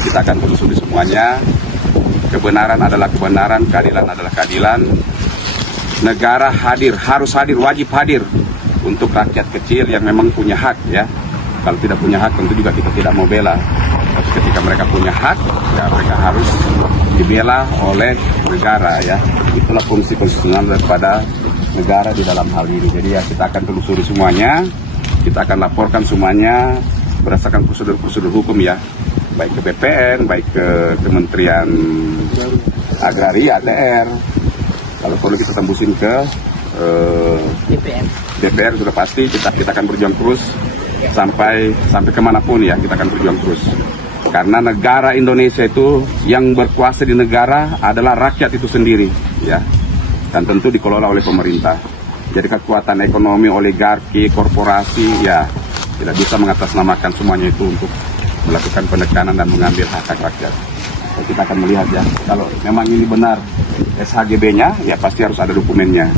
kita akan telusuri semuanya. Kebenaran adalah kebenaran, keadilan adalah keadilan. Negara hadir, harus hadir, wajib hadir untuk rakyat kecil yang memang punya hak ya. Kalau tidak punya hak tentu juga kita tidak mau bela. Tapi ketika mereka punya hak, ya mereka harus dibela oleh negara ya. Itulah fungsi konstitusional daripada negara di dalam hal ini. Jadi ya kita akan telusuri semuanya, kita akan laporkan semuanya berdasarkan prosedur-prosedur hukum ya. Baik ke BPN, baik ke Kementerian Agraria, ATR. Kalau perlu kita tembusin ke DPR sudah pasti kita akan berjuang terus sampai kemanapun ya, kita akan berjuang terus. Karena negara Indonesia itu yang berkuasa di negara adalah rakyat itu sendiri ya, dan tentu dikelola oleh pemerintah. Jadi kekuatan ekonomi, oligarki, korporasi ya tidak bisa mengatasnamakan semuanya itu untuk melakukan penekanan dan mengambil hak rakyat. Kita akan melihat ya, kalau memang ini benar SHGB-nya, ya pasti harus ada dokumennya.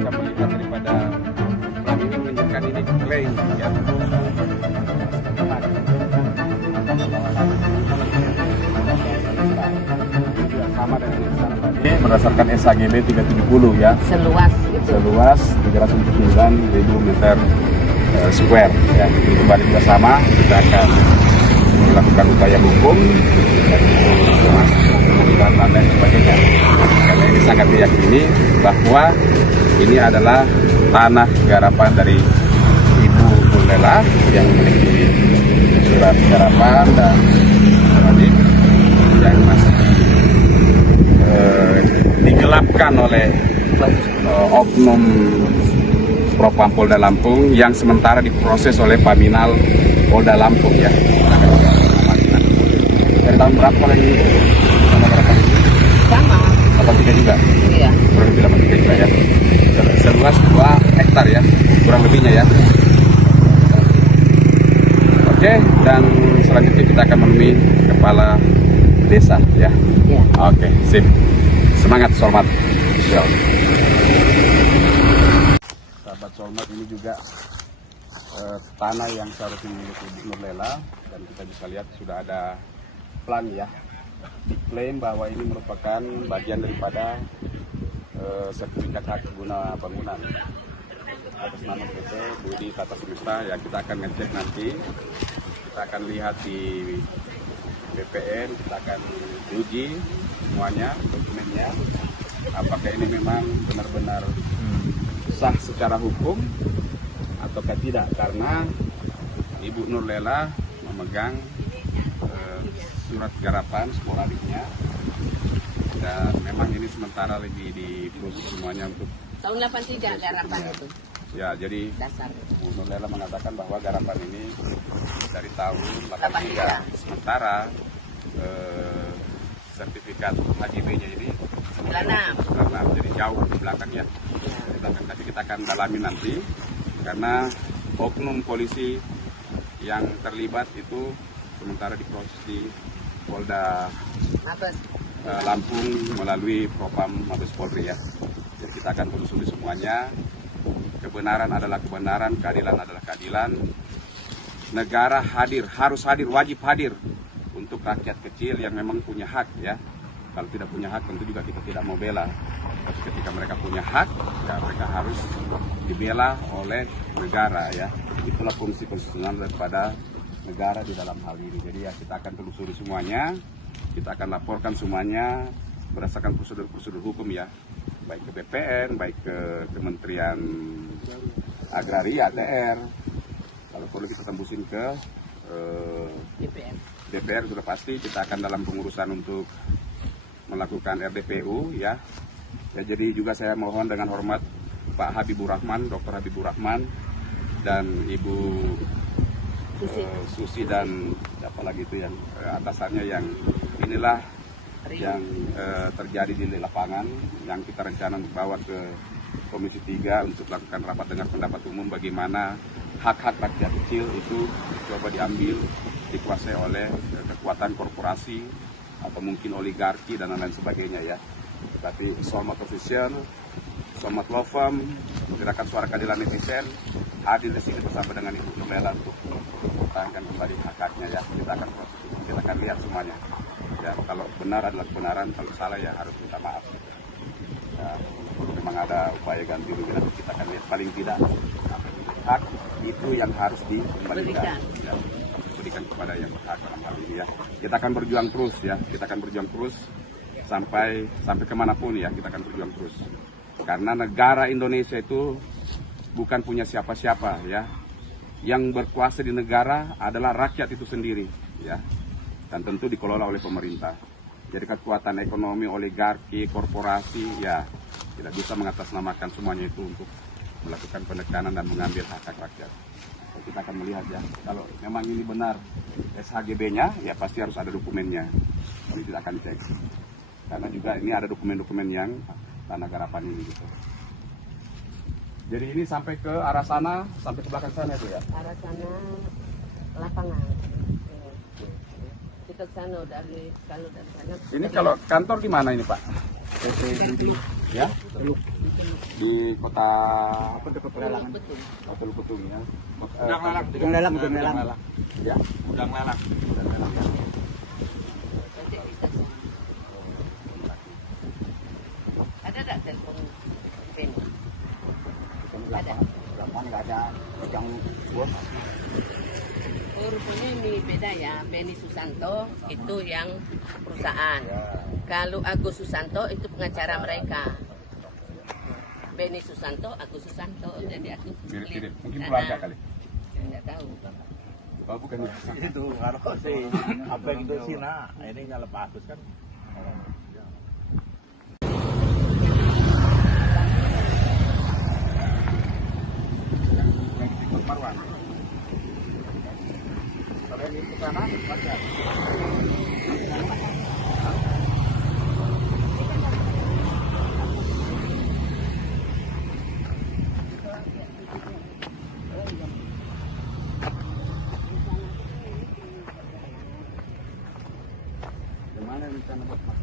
Yang melihat daripada plan ini menunjukkan ini klaim ya. Sama dengan yang sekarang tadi berdasarkan SHGB 370 ya. Seluas 379.000 meter square ya. Kembali juga sama, kita akan melakukan upaya hukum dan lain sebagainya. Karena ini sangat diyakini bahwa ini adalah tanah garapan dari Ibu Nurlela yang memiliki surat garapan dan yang masih digelapkan oleh oknum Propam Polda Lampung yang sementara diproses oleh Paminal Polda Lampung ya. Dari tahun berapa lagi? Sama. 83 juga? Iya. Kurang lebih 83 juga ya. Seluas 2 hektar ya, kurang lebihnya ya. Oke, dan selanjutnya kita akan menemui kepala desa ya. Iya. Oke, sip. Semangat Solmat. Sahabat Solmat, ini juga tanah yang seharusnya milik Ibu Nurlela, dan kita bisa lihat sudah ada plan ya. Diklaim bahwa ini merupakan bagian daripada sertifikat hak guna bangunan atas nama PT Budi Tata Semesta ya. Kita akan ngecek nanti, kita akan lihat di BPN, kita akan uji semuanya dokumennya apakah ini memang benar-benar sah secara hukum ataukah tidak, karena Ibu Nurlela memegang surat garapan sporadiknya dan memang ini sementara lagi diproses semuanya untuk Tahun 83 garapan itu. ya. Jadi Dasar. Bu Nurlela mengatakan bahwa garapan ini dari tahun 83, sementara sertifikat HGB-nya ini 96, jadi jauh di belakang ya. Tapi kita akan dalami nanti karena oknum polisi yang terlibat itu sementara diproses di Polda Lampung melalui Propam Mabes Polri ya. Jadi kita akan telusuri semuanya. Kebenaran adalah kebenaran, keadilan adalah keadilan. Negara hadir, harus hadir, wajib hadir untuk rakyat kecil yang memang punya hak ya. Kalau tidak punya hak tentu juga kita tidak mau bela. Tapi ketika mereka punya hak, ya mereka harus dibela oleh negara ya. Itulah fungsi konstitusional daripada negara di dalam hal ini. Jadi ya kita akan telusuri semuanya, kita akan laporkan semuanya berdasarkan prosedur-prosedur hukum ya. Baik ke BPN, baik ke Kementerian Agraria, ATR. Kalau perlu kita tembusin ke DPR sudah pasti kita akan dalam pengurusan untuk melakukan RDPU ya. Ya, jadi juga saya mohon dengan hormat Pak Habibur Rahman, Dr. Habibur Rahman dan Ibu Susi dan apalagi itu yang atasannya yang inilah yang terjadi di lapangan, yang kita rencana untuk bawa ke Komisi 3 untuk melakukan rapat dengar pendapat umum bagaimana hak-hak rakyat kecil itu coba diambil, dikuasai oleh kekuatan korporasi atau mungkin oligarki dan lain-lain sebagainya ya. Tetapi Somat Official, Somat Law Firm, Gerakan Suara Keadilan Netizen hadir di sini bersama dengan Ibu Nurlela untuk mempertahankan kembali hak-haknya ya. Kita akan lihat semuanya. Ya, kalau benar adalah kebenaran, kalau salah ya harus minta maaf. Ya, memang ada upaya ganti rugi, nanti kita akan lihat paling tidak hak itu yang harus dikembalikan. Ya, berikan kepada yang berhak dalam hal ini ya. Kita akan berjuang terus ya, kita akan berjuang terus sampai kemanapun ya, kita akan berjuang terus. Karena negara Indonesia itu bukan punya siapa-siapa ya. Yang berkuasa di negara adalah rakyat itu sendiri ya. Dan tentu dikelola oleh pemerintah. Jadi kekuatan ekonomi, oligarki, korporasi ya tidak bisa mengatasnamakan semuanya itu untuk melakukan penekanan dan mengambil hak-hak rakyat. Kita akan melihat ya, kalau memang ini benar SHGB-nya, ya pasti harus ada dokumennya. Ini tidak akan dicek. Karena juga ini ada dokumen-dokumen yang tanah garapan ini gitu. Jadi ini sampai ke arah sana, sampai ke belakang sana itu ya? Arah sana lapangan. Kita ke sana dari sana. Ini kalau kantor di mana ini Pak? Ya? Di kota apa, dekat Pelelangan? Betul Kutung ya. Udang Lelang. Ya? Udang Lelang. Ada tak telepon Ben? Ada. Nggak ada yang bos. Oh, rupanya ini beda ya. Benny Susanto itu yang perusahaan. Kalau Agus Susanto itu pengacara mereka. Benny Susanto, Agus Susanto. Jadi aku Mirip-mirip. Mungkin keluarga kali. Tidak tahu. Oh, bukan Itu kalau si apa yang itu Cina, ini nggak lepas kan. Marwan. Kalau ini ke sana, baca. Gimana rencana buat Mas?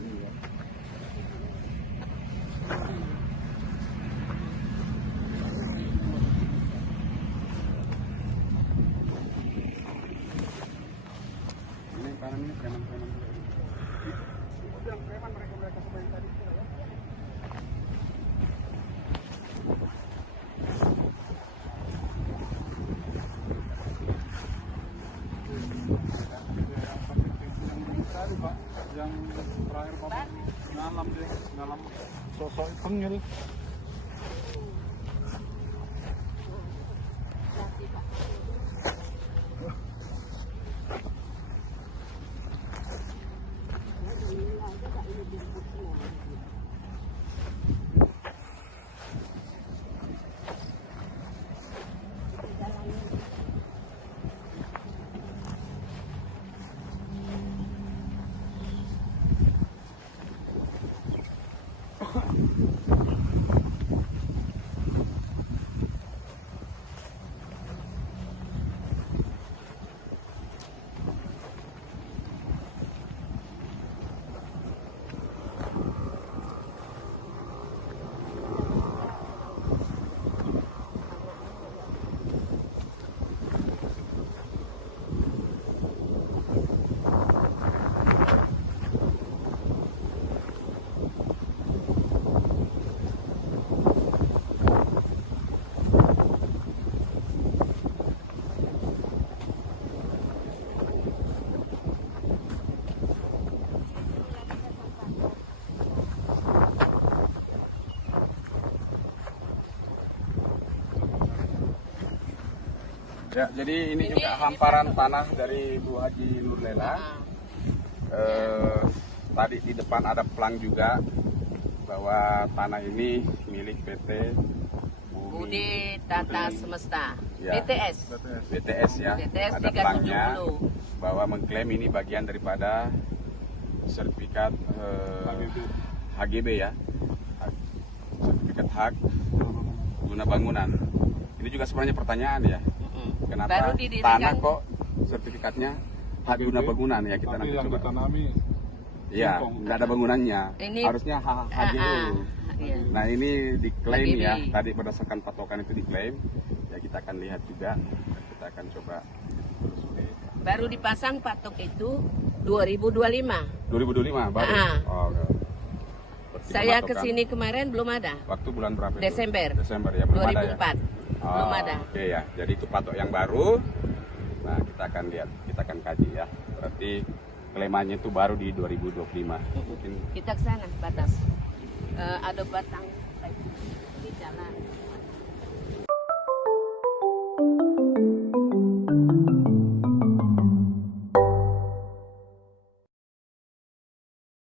Iya. Ini kanan ini kanan. Udah preman mereka semua yang tadi ya. Yang terakhir Bapak ngalam sosok pengil. Ya, jadi ini juga hamparan tanah dari Bu Haji Nurlela. Tadi di depan ada pelang juga bahwa tanah ini milik PT Budi Tata Semesta. Ya. BTS ya. BTS Ada pelangnya 370. bahwa mengklaim ini bagian daripada sertifikat HGB ya, sertifikat hak guna bangunan. Ini juga sebenarnya pertanyaan ya, kenapa Baru didirikan. tanah kok sertifikatnya hak guna bangunan ya, kita Tapi nanti yang coba. ditanami Iya, nggak ada bangunannya. Ini Harusnya HG dulu. Iya. Nah ini diklaim HGB. ya, tadi berdasarkan patokan itu diklaim. Ya kita akan lihat juga, kita akan coba telusuri. Baru dipasang patok itu 2025. 2025 baru. Ah. Oh, oke. Berarti Saya pematokan kesini kemarin belum ada. waktu bulan berapa itu? Desember. Desember ya, belum ada ya. 2004. Belum ada. Oke ya, jadi itu patok yang baru. Nah kita akan lihat, kita akan kaji ya. Berarti klaimannya itu baru di 2025. Mungkin Kita ke sana batas. Ada batang di jalan.